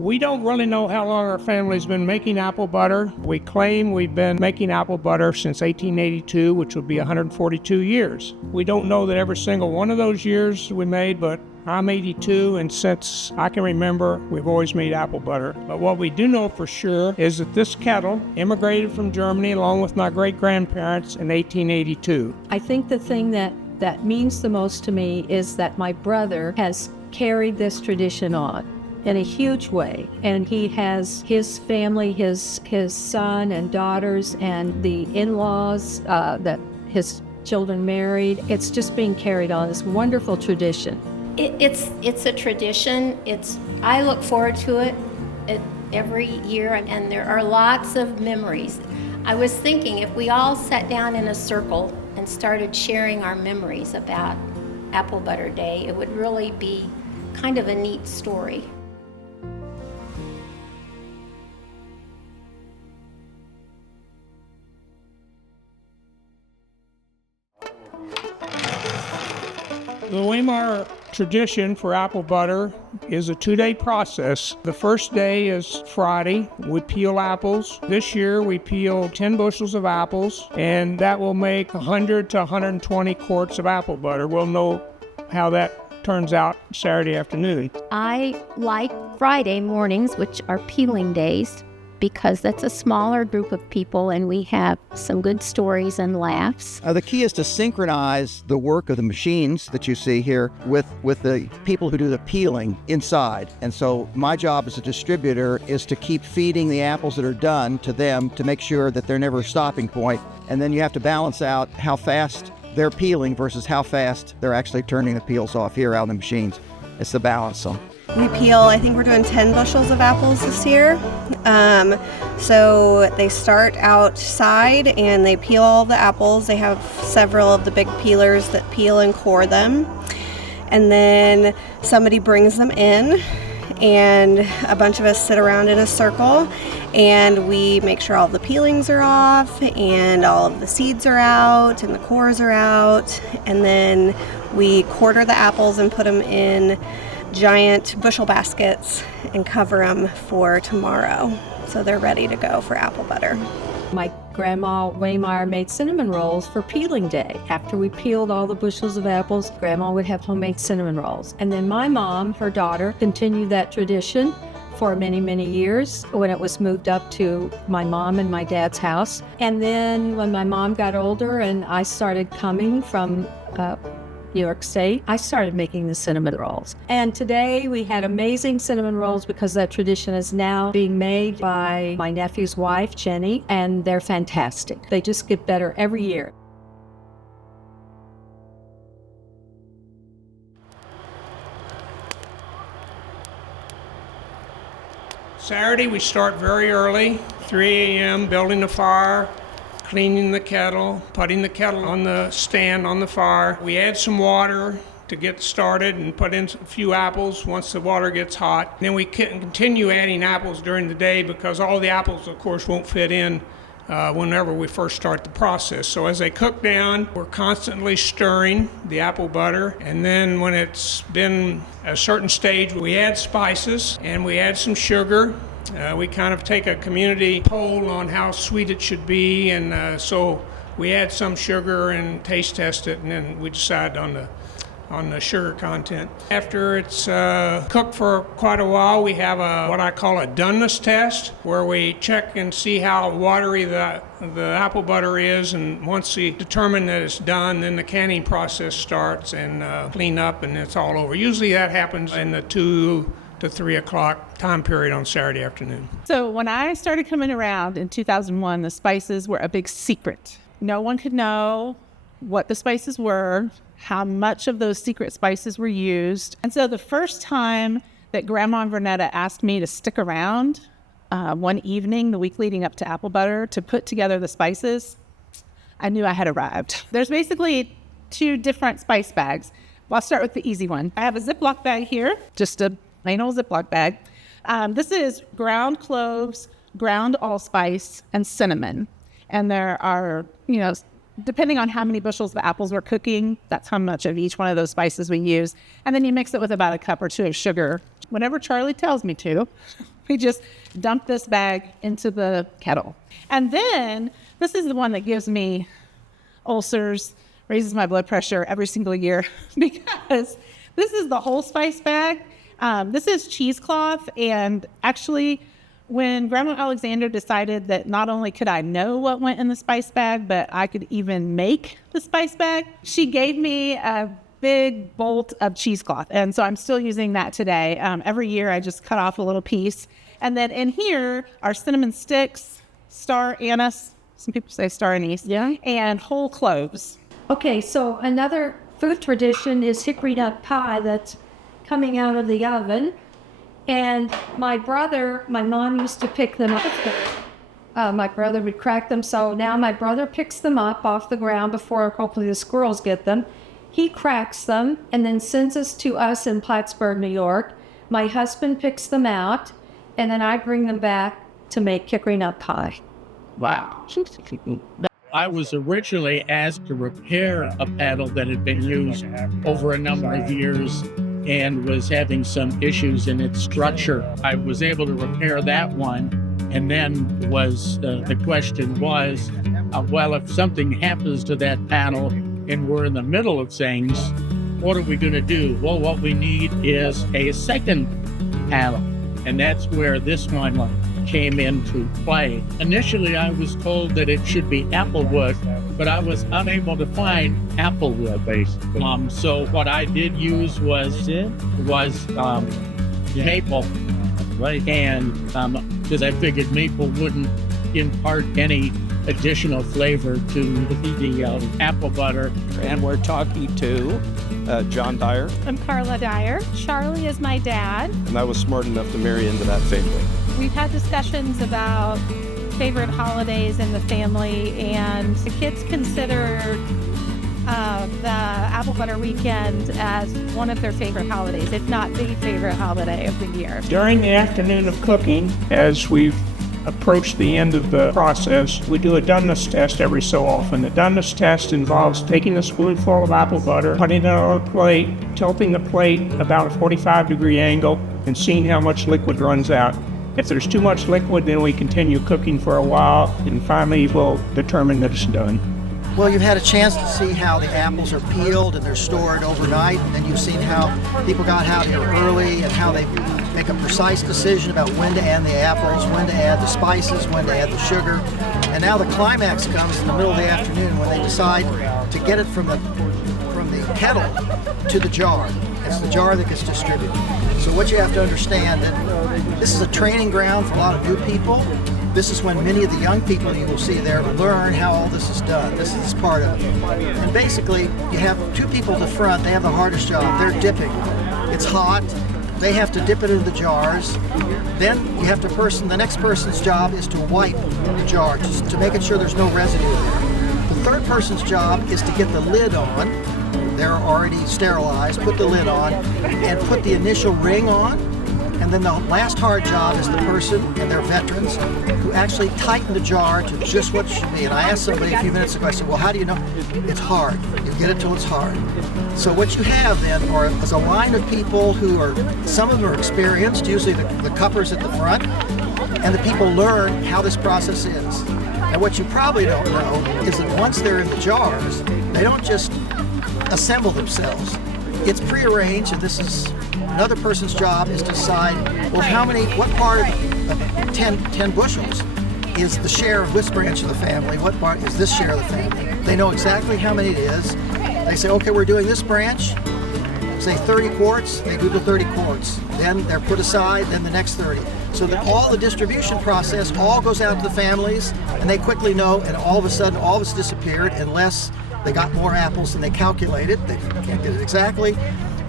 We don't really know how long our family's been making apple butter. We claim we've been making apple butter since 1882, which would be 142 years. We don't know that every single one of those years we made, but I'm 82, and since I can remember, we've always made apple butter. But what we do know for sure is that this kettle immigrated from Germany along with my great-grandparents in 1882. I think the thing that means the most to me is that my brother has carried this tradition on in a huge way, and he has his family, his son and daughters and the in-laws that his children married. It's just being carried on, this wonderful tradition. It's a tradition. I look forward to it every year, and there are lots of memories. I was thinking if we all sat down in a circle and started sharing our memories about Apple Butter Day, it would really be kind of a neat story. The Wehmeyer tradition for apple butter is a 2-day process. The first day is Friday. We peel apples. This year we peeled 10 bushels of apples, and that will make 100 to 120 quarts of apple butter. We'll know how that turns out Saturday afternoon. I like Friday mornings, which are peeling days, because that's a smaller group of people and we have some good stories and laughs. The key is to synchronize the work of the machines that you see here with the people who do the peeling inside. And so my job as a distributor is to keep feeding the apples that are done to them to make sure that they're never a stopping point. And then you have to balance out how fast they're peeling versus how fast they're actually turning the peels off here out in the machines. It's the balance. So we peel, I think we're doing 10 bushels of apples this year. So they start outside and they peel all the apples. They have several of the big peelers that peel and core them. And then somebody brings them in, and a bunch of us sit around in a circle and we make sure all the peelings are off and all of the seeds are out and the cores are out. And then we quarter the apples and put them in giant bushel baskets and cover them for tomorrow, so they're ready to go for apple butter. My grandma Wehmeyer made cinnamon rolls for peeling day. After we peeled all the bushels of apples, grandma would have homemade cinnamon rolls. And then my mom, her daughter, continued that tradition for many, many years when it was moved up to my mom and my dad's house. And then when my mom got older and I started coming from New York State, I started making the cinnamon rolls. And today we had amazing cinnamon rolls because that tradition is now being made by my nephew's wife, Jenny, and they're fantastic. They just get better every year. Saturday we start very early, 3 a.m., building the fire, cleaning the kettle, putting the kettle on the stand on the fire. We add some water to get started and put in a few apples once the water gets hot. Then we can continue adding apples during the day because all the apples, of course, won't fit in whenever we first start the process. So as they cook down, we're constantly stirring the apple butter. And then when it's been a certain stage, we add spices and we add some sugar. We kind of take a community poll on how sweet it should be, and so we add some sugar and taste test it, and then we decide on the sugar content. After it's cooked for quite a while, we have what I call a doneness test, where we check and see how watery the apple butter is, and once we determine that it's done, then the canning process starts and clean up, and it's all over. Usually that happens in the 2 to 3 o'clock time period on Saturday afternoon. So when I started coming around in 2001, the spices were a big secret. No one could know what the spices were, how much of those secret spices were used. And so the first time that Grandma Vernetta asked me to stick around one evening, the week leading up to apple butter, to put together the spices, I knew I had arrived. There's basically 2 different spice bags. Well, I'll start with the easy one. I have a Ziploc bag here, just a plain old Ziploc bag. This is ground cloves, ground allspice, and cinnamon. And there are, depending on how many bushels of apples we're cooking, that's how much of each one of those spices we use. And then you mix it with about a cup or 2 of sugar. whenever Charlie tells me to, we just dump this bag into the kettle. And then this is the one that gives me ulcers, raises my blood pressure every single year because this is the whole spice bag. This is cheesecloth, and actually when Grandma Alexander decided that not only could I know what went in the spice bag, but I could even make the spice bag, she gave me a big bolt of cheesecloth. And so I'm still using that today. Every year I just cut off a little piece. And then in here are cinnamon sticks, star anise, some people say star anise, and whole cloves. Okay, so another food tradition is hickory nut pie that's coming out of the oven. And my mom used to pick them up. My brother would crack them, so now my brother picks them up off the ground before hopefully the squirrels get them. He cracks them and then sends us in Plattsburgh, New York. My husband picks them out, and then I bring them back to make hickory nut pie. Wow. I was originally asked to repair a paddle that had been used over a number of years and was having some issues in its structure. I was able to repair that one, and then the question was, well, if something happens to that paddle and we're in the middle of things, what are we going to do? Well, what we need is a second paddle, and that's where this one came into play. Initially, I was told that it should be applewood, but I was unable to find applewood. So what I did use was maple, right? And because I figured maple wouldn't impart any additional flavor to the apple butter. And we're talking to John Dyer. I'm Carla Dyer. Charlie is my dad. And I was smart enough to marry into that family. We've had discussions about favorite holidays in the family, and the kids consider the apple butter weekend as one of their favorite holidays, if not the favorite holiday of the year. During the afternoon of cooking, as we've approached the end of the process, we do a doneness test every so often. The doneness test involves taking a spoonful of apple butter, putting it on a plate, tilting the plate about a 45-degree angle, and seeing how much liquid runs out. If there's too much liquid, then we continue cooking for a while, and finally we'll determine that it's done. Well, you've had a chance to see how the apples are peeled and they're stored overnight, and then you've seen how people got out here early and how they make a precise decision about when to add the apples, when to add the spices, when to add the sugar. And now the climax comes in the middle of the afternoon when they decide to get it from the kettle to the jar. It's the jar that gets distributed. So what you have to understand, that this is a training ground for a lot of new people. This is when many of the young people you will see there learn how all this is done. This is part of it. And basically, you have two people at the front. They have the hardest job. They're dipping. It's hot. They have to dip it into the jars. Then you have the next person's job is to wipe the jar, just to make sure there's no residue there. The third person's job is to get the lid on. They're already sterilized. Put the lid on and put the initial ring on. And then the last hard job is the person, and they're veterans, who actually tighten the jar to just what it should be. And I asked somebody a few minutes ago, I said, well, how do you know? It's hard. You get it till it's hard. So what you have then is a line of people who are, some of them are experienced, usually the cuppers at the front, and the people learn how this process is. And what you probably don't know is that once they're in the jars, they don't just assemble themselves. It's prearranged, and this is another person's job is to decide, well, what part of 10 bushels is the share of this branch of the family, what part is this share of the family. They know exactly how many it is. They say, okay, we're doing this branch, say 30 quarts, they do the 30 quarts. Then they're put aside, then the next 30. So that all the distribution process all goes out to the families, and they quickly know, and all of a sudden, all of it's disappeared unless they got more apples than they calculated. They can't get it exactly.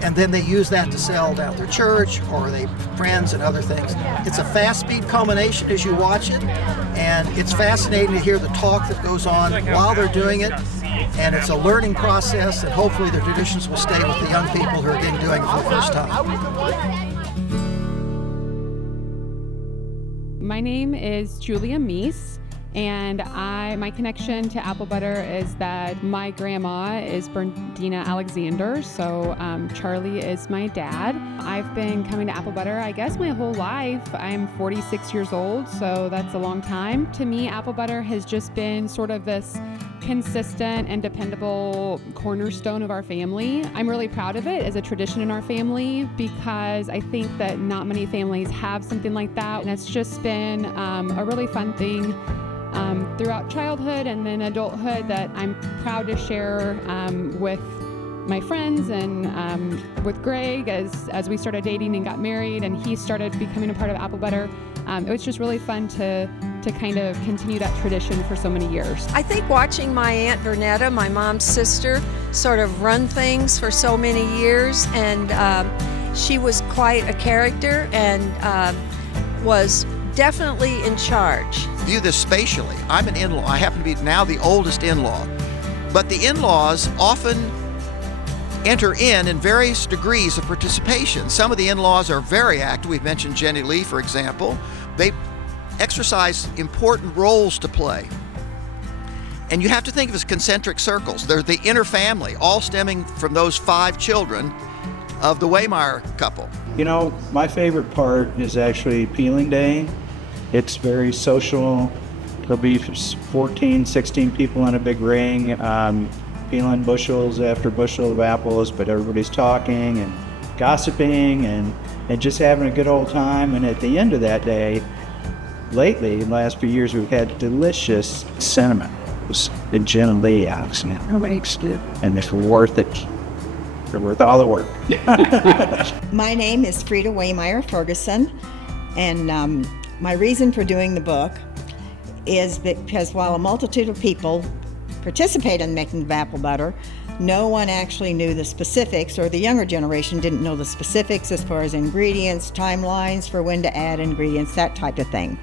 And then they use that to sell down their church or they friends and other things. It's a fast-speed culmination as you watch it, and it's fascinating to hear the talk that goes on while they're doing it. And it's a learning process, and hopefully the traditions will stay with the young people who are getting doing it for the first time. My name is Julia Meese, And my connection to apple butter is that my grandma is Bernardina Alexander, so Charlie is my dad. I've been coming to apple butter, I guess, my whole life. I'm 46 years old, so that's a long time. To me, apple butter has just been sort of this consistent and dependable cornerstone of our family. I'm really proud of it as a tradition in our family because I think that not many families have something like that, and it's just been a really fun thing throughout childhood and then adulthood that I'm proud to share with my friends and with Greg as we started dating and got married and he started becoming a part of apple butter. It was just really fun to kind of continue that tradition for so many years. I think watching my Aunt Vernetta, my mom's sister, sort of run things for so many years, and she was quite a character and was definitely in charge. View this spatially. I'm an in-law. I happen to be now the oldest in-law. But the in-laws often enter in various degrees of participation. Some of the in-laws are very active. We've mentioned Jenny Lee, for example. They exercise important roles to play. And you have to think of as concentric circles. They're the inner family, all stemming from those 5 children of the Wehmeyer couple. You know, my favorite part is actually peeling day. It's very social. There'll be 14, 16 people in a big ring, peeling bushels after bushel of apples, but everybody's talking and gossiping and just having a good old time. And at the end of that day, lately, in the last few years, we've had delicious cinnamon. The Jen Lee Alex, and it's worth it. They're worth all the work. My name is Frida Wehmeyer Ferguson, and my reason for doing the book is because while a multitude of people participate in making apple butter, no one actually knew the specifics, or the younger generation didn't know the specifics as far as ingredients, timelines for when to add ingredients, that type of thing.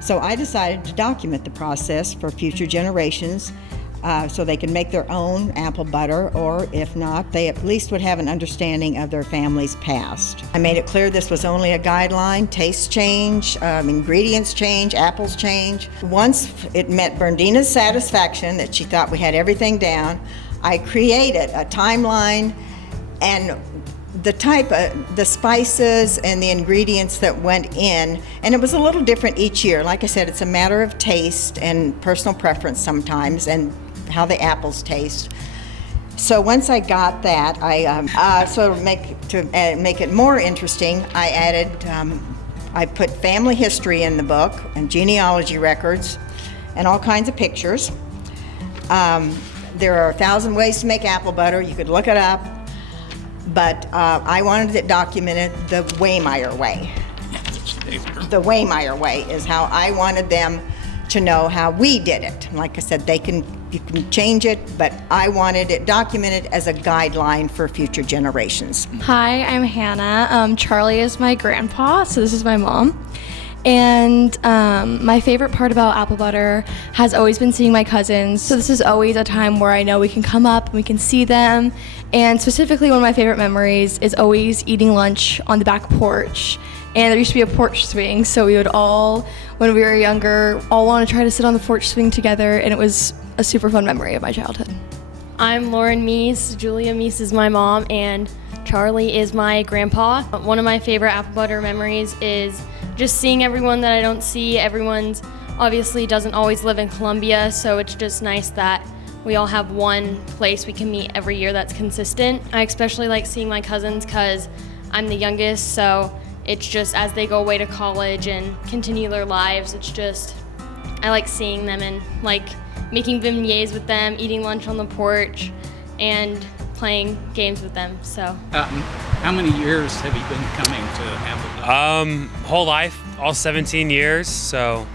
So I decided to document the process for future generations so they can make their own apple butter, or if not, they at least would have an understanding of their family's past. I made it clear this was only a guideline. Tastes change, ingredients change, apples change. Once it met Bernardina's satisfaction that she thought we had everything down, I created a timeline and the spices and the ingredients that went in, and it was a little different each year. Like I said, it's a matter of taste and personal preference sometimes, and how the apples taste. So once I got that, to make it more interesting, I added, I put family history in the book and genealogy records and all kinds of pictures. There are 1,000 ways to make apple butter. You could look it up. But I wanted it documented the Wehmeyer way. The Wehmeyer way is how I wanted them to know how we did it. Like I said, you can change it, but I wanted it documented as a guideline for future generations. Hi, I'm Hannah. Charlie is my grandpa, so this is my mom. And my favorite part about apple butter has always been seeing my cousins. So this is always a time where I know we can come up and we can see them. And specifically, one of my favorite memories is always eating lunch on the back porch. And there used to be a porch swing, so we would all, when we were younger, all want to try to sit on the porch swing together, and it was a super fun memory of my childhood. I'm Lauren Meese. Julia Meese is my mom, and Charlie is my grandpa. One of my favorite apple butter memories is just seeing everyone that I don't see. Everyone's obviously doesn't always live in Columbia, so it's just nice that we all have one place we can meet every year that's consistent. I especially like seeing my cousins because I'm the youngest, so it's just as they go away to college and continue their lives, it's just, I like seeing them and like making beignets with them, eating lunch on the porch, and playing games with them, so. How many years have you been coming to apple butter? Whole life, all 17 years, so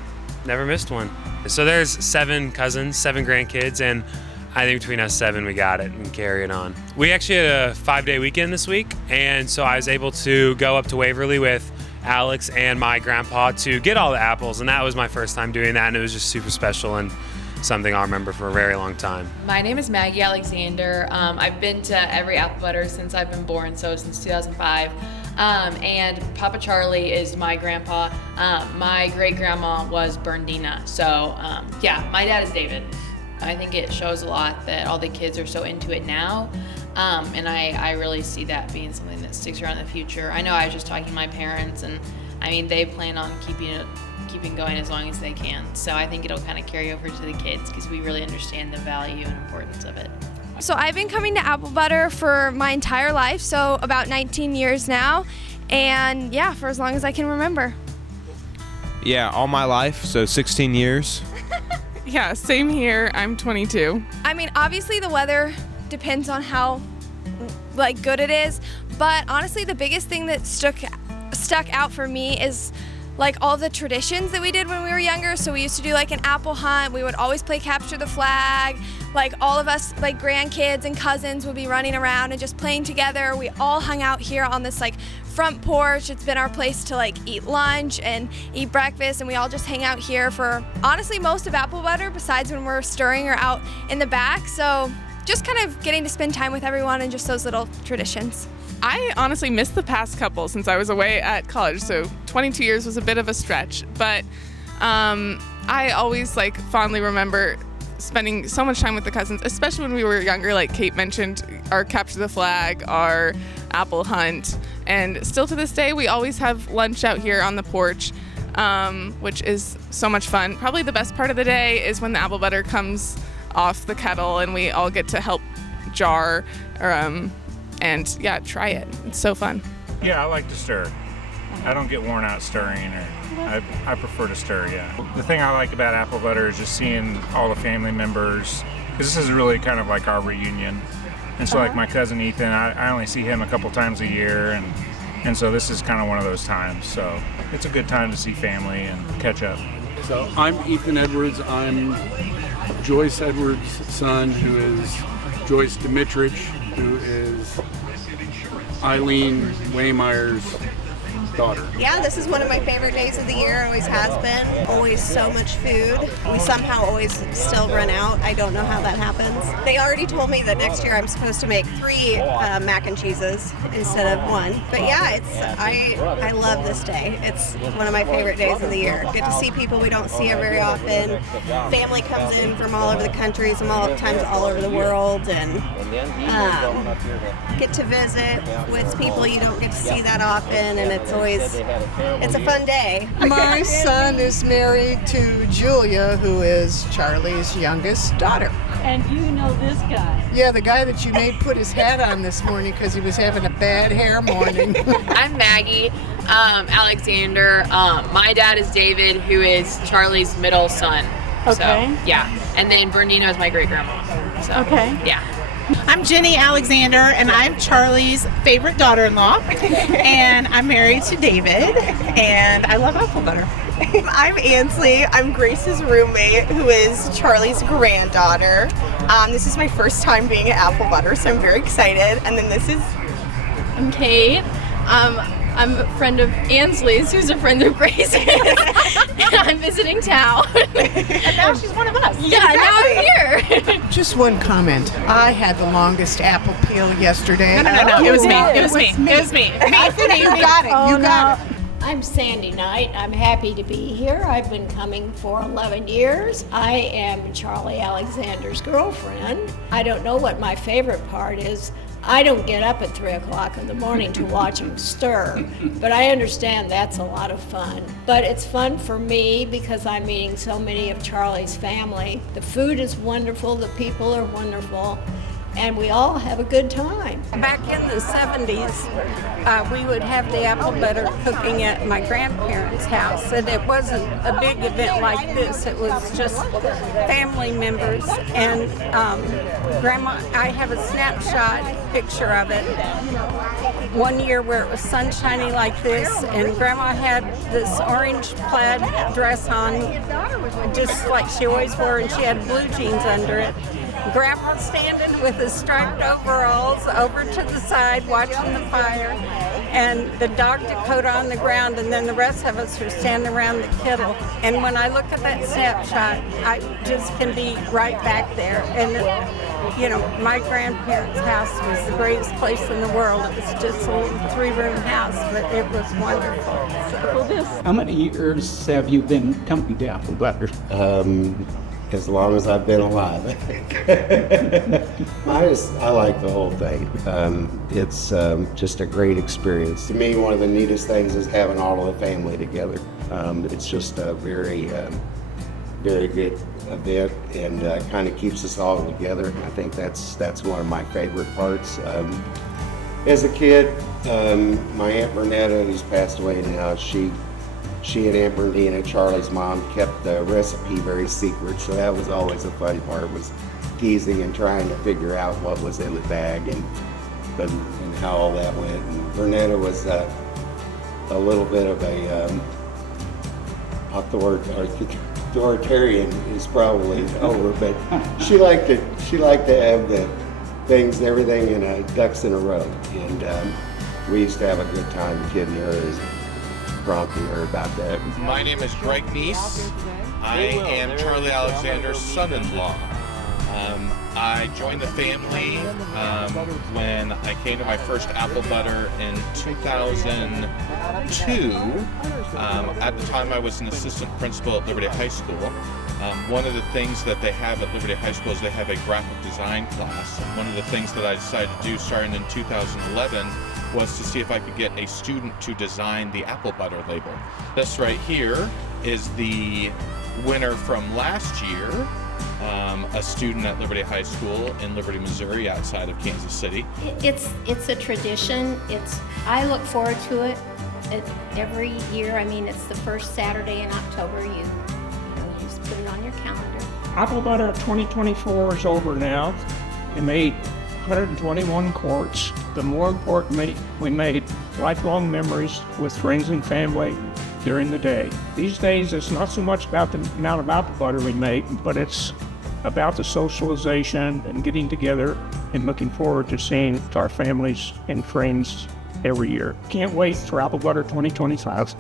never missed one. So there's 7 cousins, 7 grandkids, and I think between us 7 we got it and carry it on. We actually had a 5-day weekend this week, and so I was able to go up to Waverly with Alex and my grandpa to get all the apples, and that was my first time doing that, and it was just super special and something I'll remember for a very long time. My name is Maggie Alexander. I've been to every apple butter since I've been born, so since 2005. And Papa Charlie is my grandpa. My great grandma was Bernardina. So yeah, my dad is David. I think it shows a lot that all the kids are so into it now. And I really see that being something that sticks around in the future. I know I was just talking to my parents, and I mean, they plan on keeping going as long as they can. So I think it'll kind of carry over to the kids because we really understand the value and importance of it. So I've been coming to Apple Butter for my entire life, so about 19 years now, and yeah, for as long as I can remember. Yeah, all my life, so 16 years. Yeah, same here. I'm 22. I mean, obviously the weather depends on how good it is, but honestly the biggest thing that stuck out for me is all the traditions that we did when we were younger. So we used to do an apple hunt. We would always play capture the flag. All of us grandkids and cousins would be running around and just playing together. We all hung out here on this front porch. It's been our place to eat lunch and eat breakfast, and we all just hang out here for honestly most of Apple Butter besides when we're stirring or out in the back. So just kind of getting to spend time with everyone and just those little traditions. I honestly missed the past couple since I was away at college, so 22 years was a bit of a stretch, but I always fondly remember spending so much time with the cousins, especially when we were younger. Like Kate mentioned, our capture the flag, our apple hunt, and still to this day we always have lunch out here on the porch, which is so much fun. Probably the best part of the day is when the apple butter comes off the kettle and we all get to help jar and yeah, try it. It's so fun. Yeah, I like to stir. I don't get worn out stirring, or I prefer to stir, yeah. The thing I like about apple butter is just seeing all the family members, because this is really kind of like our reunion. And so my cousin Ethan, I only see him a couple times a year, and so this is kind of one of those times. So it's a good time to see family and catch up. So I'm Ethan Edwards. I'm Joyce Edwards' son, who is Joyce Dimitrich, who is Eileen Wehmeyer's daughter. Yeah, this is one of my favorite days of the year. Always has been. Always so much food. We somehow always still run out. I don't know how that happens. They already told me that next year I'm supposed to make 3 mac and cheeses instead of 1. But yeah, I love this day. It's one of my favorite days of the year. Get to see people we don't see very often. Family comes in from all over the country, sometimes all over the world, and get to visit with people you don't get to see that often, and it's a fun day. My son is married to Julia, who is Charlie's youngest daughter. And you know this guy? Yeah, the guy that you made put his hat on this morning because he was having a bad hair morning. I'm Maggie Alexander. My dad is David, who is Charlie's middle son. Okay. So, yeah. And then Bernardina is my great grandma. So, okay. Yeah. I'm Jenny Alexander, and I'm Charlie's favorite daughter-in-law, and I'm married to David, and I love apple butter. I'm Ansley. I'm Grace's roommate, who is Charlie's granddaughter. This is my first time being at Apple Butter, so I'm very excited. And then I'm Kate. I'm a friend of Ansley's, who's a friend of Grace's. And I'm visiting town. And now she's one of us. Yeah, now I'm here. Just one comment. I had the longest apple peel yesterday. No. It was me. It was me. I think you got it. You got it. I'm Sandy Knight. I'm happy to be here. I've been coming for 11 years. I am Charlie Alexander's girlfriend. I don't know what my favorite part is. I don't get up at 3 o'clock in the morning to watch him stir, but I understand that's a lot of fun. But it's fun for me because I'm meeting so many of Charlie's family. The food is wonderful, the people are wonderful, and we all have a good time. Back in the 70s, we would have the apple butter cooking at my grandparents' house, and it wasn't a big event like this. It was just family members, and Grandma, I have a snapshot picture of it. One year where it was sunshiny like this, and Grandma had this orange plaid dress on, just like she always wore, and she had blue jeans under it. Grandma standing with his striped overalls over to the side watching the fire, and the dog Dakota on the ground, and then the rest of us are standing around the kettle. And when I look at that snapshot, I just can be right back there. And my grandparents' house was the greatest place in the world. It was just a little 3-room house, but it was wonderful. So, How many years have you been coming to Apple Butter? As long as I've been alive, I think. I like the whole thing. It's just a great experience. To me, one of the neatest things is having all of the family together. It's just a very, very good event, and kind of keeps us all together. I think that's one of my favorite parts. As a kid, my Aunt Bernetta, who's passed away now, she and Aunt Bernina, Charlie's mom, kept the recipe very secret, so that was always a fun part, was teasing and trying to figure out what was in the bag and how all that went. And Bernetta was a little bit of a authoritarian is probably over, but she liked to have the things, everything in ducks in a row, and we used to have a good time kidding her, prompting her about that. My name is Greg Neese. I am Charlie Alexander's son-in-law. I joined the family when I came to my first apple butter in 2002. At the time, I was an assistant principal at Liberty High School. One of the things that they have at Liberty High School is they have a graphic design class. One of the things that I decided to do starting in 2011 was to see if I could get a student to design the apple butter label. This right here is the winner from last year, a student at Liberty High School in Liberty, Missouri, outside of Kansas City. It's a tradition. I look forward to it every year. I mean, it's the first Saturday in October. You just put it on your calendar. Apple Butter 2024 is over now. We made 121 quarts. But more importantly, we made lifelong memories with friends and family during the day. These days, it's not so much about the amount of apple butter we make, but it's about the socialization and getting together and looking forward to seeing our families and friends every year. Can't wait for Apple Butter 2025.